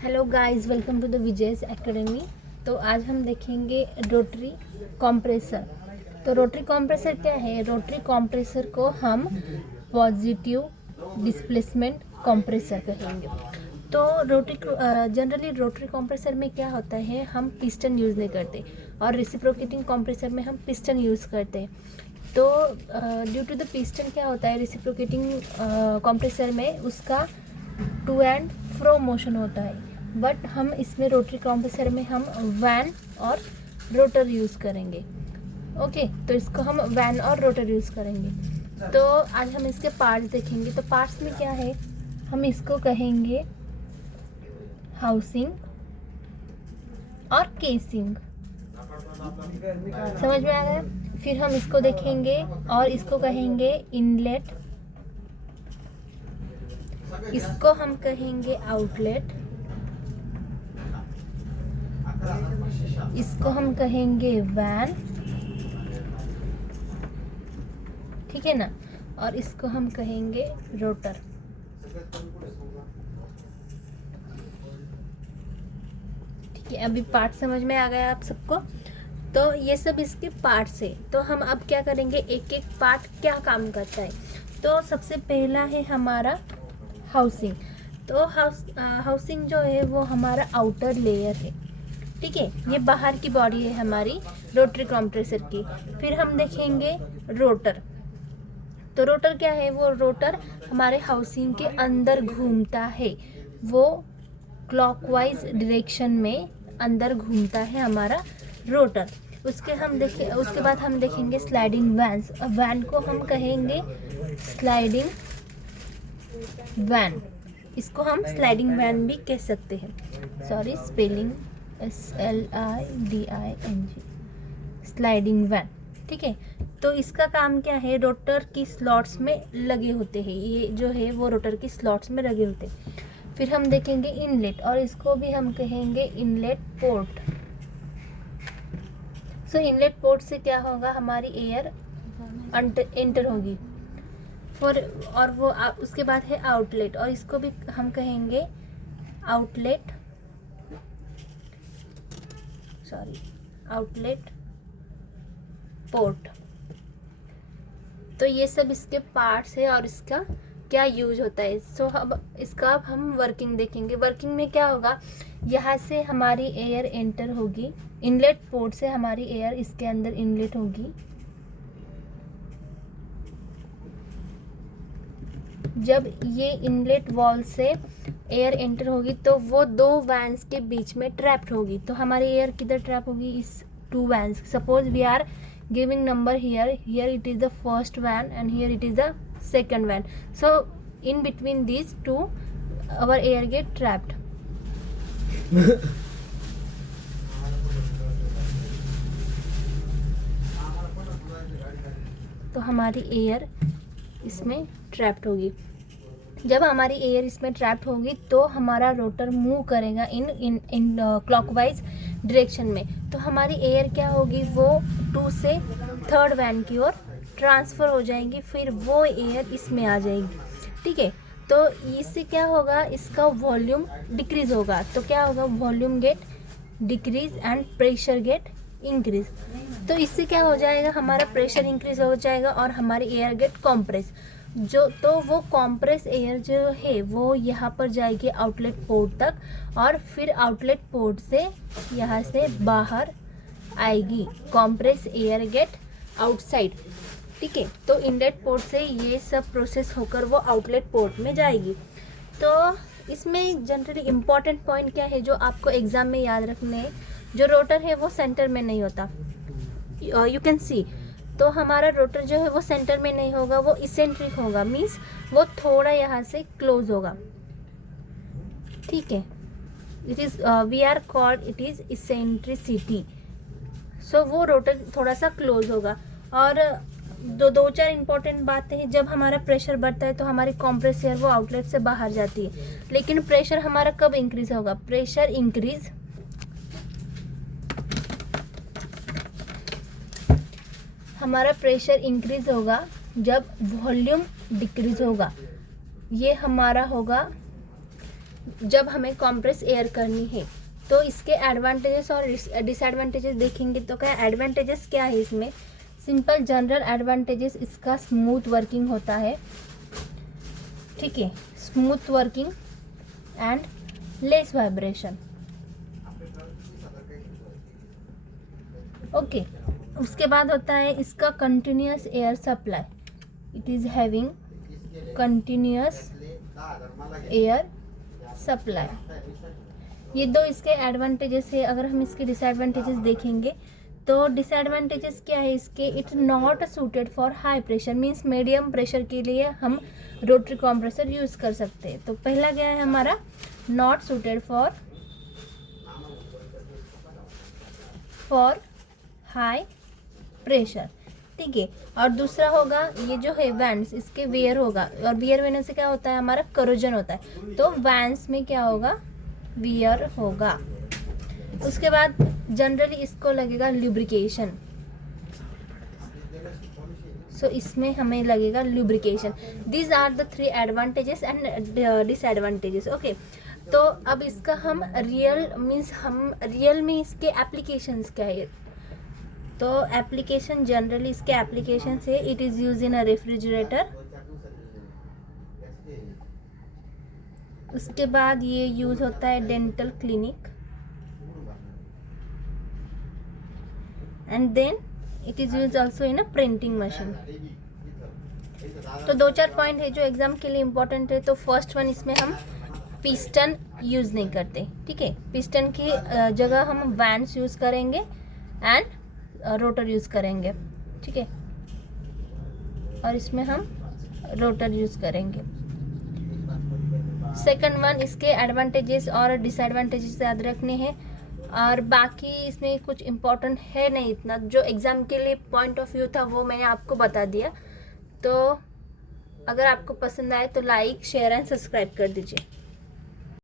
Hello guys, welcome to the Vijay's Academy. तो आज हम देखेंगे रोटरी कंप्रेसर। तो रोटरी कंप्रेसर क्या है? रोटरी कंप्रेसर को हम पॉजिटिव डिस्प्लेसमेंट कंप्रेसर कहेंगे। तो जनरली रोटरी कंप्रेसर में क्या होता है, हम पिस्टन यूज़ नहीं करते और रेसिप्रोकेटिंग कंप्रेसर में हम पिस्टन यूज़ करते हैं। तो ड्यू टू द पिस्टन क्या होता है, रेसिप्रोकेटिंग कंप्रेसर में उसका टू एंड फ्रो मोशन होता है, बट हम इसमें रोटरी कंप्रेसर में हम वैन और रोटर यूज़ करेंगे। ओके, तो इसको हम वैन और रोटर यूज़ करेंगे। तो आज हम इसके पार्ट्स देखेंगे। तो पार्ट्स में क्या है, हम इसको कहेंगे हाउसिंग और केसिंग। समझ में आ गया? फिर हम इसको देखेंगे और इसको कहेंगे इनलेट, इसको हम कहेंगे आउटलेट, इसको हम कहेंगे वैन, ठीक है ना, और इसको हम कहेंगे रोटर। ठीक है, अभी पार्ट समझ में आ गया आप सबको? तो ये सब इसके पार्ट्स है। तो हम अब क्या करेंगे, एक एक पार्ट क्या काम करता है। तो सबसे पहला है हमारा हाउसिंग। तो हाउसिंग जो है वो हमारा आउटर लेयर है। ठीक है, ये बाहर की बॉडी है हमारी रोटरी कंप्रेसर की। फिर हम देखेंगे रोटर। तो रोटर क्या है, वो रोटर हमारे हाउसिंग के अंदर घूमता है, वो क्लॉकवाइज डायरेक्शन में अंदर घूमता है हमारा रोटर। उसके बाद हम देखेंगे स्लाइडिंग वैन्स। वैन को हम कहेंगे स्लाइडिंग वैन, इसको हम स्लाइडिंग वैन भी कह सकते हैं। Sorry, spelling SLIDING, sliding vane. ठीक है, तो इसका काम क्या है, रोटर की स्लॉट्स में लगे होते हैं। ये जो है वो रोटर की स्लॉट्स में लगे होते हैं। फिर हम देखेंगे इनलेट, और इसको भी हम कहेंगे इनलेट पोर्ट। सो इनलेट पोर्ट से क्या होगा, हमारी एयर एंटर होगी। और वो उसके बाद है आउटलेट, और इसको भी हम कहेंगे आउटलेट पोर्ट। तो ये सब इसके पार्ट्स है और इसका क्या यूज होता है। सो अब हम वर्किंग देखेंगे। वर्किंग में क्या होगा, यहाँ से हमारी एयर एंटर होगी, इनलेट पोर्ट से हमारी एयर इसके अंदर इनलेट होगी। जब ये इनलेट वॉल से एयर एंटर होगी तो वो दो वैन्स के बीच में ट्रैप्ड होगी। तो हमारी एयर किधर ट्रैप होगी, इस two vanes. Suppose we are giving number here it is the first vane and here it is the second vane. So in between these two our air get trapped. तो हमारी air इसमें trapped होगी। जब हमारी air इसमें trapped होगी तो हमारा रोटर मूव करेगा इन क्लॉकवाइज डायरेक्शन में। तो हमारी एयर क्या होगी, वो 2 से 3rd वैन की ओर ट्रांसफ़र हो जाएगी, फिर वो एयर इसमें आ जाएगी। ठीक है, तो इससे क्या होगा, इसका वॉल्यूम डिक्रीज़ होगा। तो क्या होगा, volume gate decrease and pressure gate increase. तो इससे क्या हो जाएगा, हमारा प्रेशर इंक्रीज हो जाएगा और हमारी एयर गेट कॉम्प्रेस। तो वो कॉम्प्रेस एयर जो है वो यहाँ पर जाएगी आउटलेट पोर्ट तक, और फिर आउटलेट पोर्ट से यहाँ से बाहर आएगी। Compress air get outside. ठीक है, तो इनलेट पोर्ट से ये सब प्रोसेस होकर वो आउटलेट पोर्ट में जाएगी। तो इसमें जनरली इम्पॉर्टेंट पॉइंट क्या है जो आपको एग्ज़ाम में याद रखने हैं, जो रोटर है वो सेंटर में नहीं होता। यू कैन सी, तो हमारा रोटर जो है वो सेंटर में नहीं होगा, वो इसेंट्रिक होगा, मीन्स वो थोड़ा यहाँ से क्लोज होगा। ठीक है, it is we are called it is eccentricity. So वो रोटर थोड़ा सा क्लोज होगा। और दो चार इंपॉर्टेंट बातें हैं, जब हमारा प्रेशर बढ़ता है तो हमारी कॉम्प्रेस एयर वो आउटलेट से बाहर जाती है। लेकिन प्रेशर हमारा कब इंक्रीज होगा, प्रेशर इंक्रीज हमारा प्रेशर इंक्रीज होगा जब वॉल्यूम डिक्रीज होगा। ये हमारा होगा जब हमें कंप्रेस एयर करनी है। तो इसके एडवांटेजेस और डिसएडवांटेजेस देखेंगे तो क्या एडवांटेजेस क्या है इसमें, सिंपल जनरल एडवांटेजेस इसका स्मूथ वर्किंग होता है, ठीक है, smooth working and less vibration. Okay, उसके बाद होता है इसका continuous air supply, it is having continuous air supply. ये दो इसके एडवांटेजेस है। अगर हम इसके डिसएडवांटेजेस देखेंगे तो डिसएडवांटेजेस क्या है इसके, it's not suited for high pressure, means medium pressure के लिए हम रोटरी कंप्रेसर यूज़ कर सकते हैं। तो पहला क्या है हमारा, not suited for high pressure, ठीक है। और दूसरा होगा ये जो है वैंस, इसके वेयर होगा, और वेयर होने से क्या होता है हमारा करोजन होता है, तो वैंस में क्या होगा, वियर होगा। उसके बाद जनरली इसको लगेगा लुब्रिकेशन, सो इसमें हमें लगेगा lubrication. These are the 3 advantages and disadvantages. Okay, तो अब इसका हम रियल में इसके एप्लीकेशंस क्या है, तो एप्लीकेशन जनरली इसके एप्लीकेशन है, it is use in a refrigerator. उसके बाद ये यूज़ होता है dental clinic, and then it is use also in a printing machine. तो 2-4 पॉइंट है जो एग्जाम के लिए इम्पोर्टेंट है। तो फर्स्ट वन, इसमें हम पिस्टन यूज़ नहीं करते, ठीक है, पिस्टन की जगह हम वैंस यूज़ करेंगे एंड रोटर यूज़ करेंगे, ठीक है, और इसमें हम रोटर यूज़ करेंगे। सेकंड वन, इसके एडवांटेजेस और डिसएडवांटेजेस याद रखने हैं, और बाकी इसमें कुछ इम्पोर्टेंट है नहीं इतना, जो एग्ज़ाम के लिए पॉइंट ऑफ व्यू था वो मैंने आपको बता दिया। तो अगर आपको पसंद आए तो लाइक, शेयर एंड सब्सक्राइब कर दीजिए।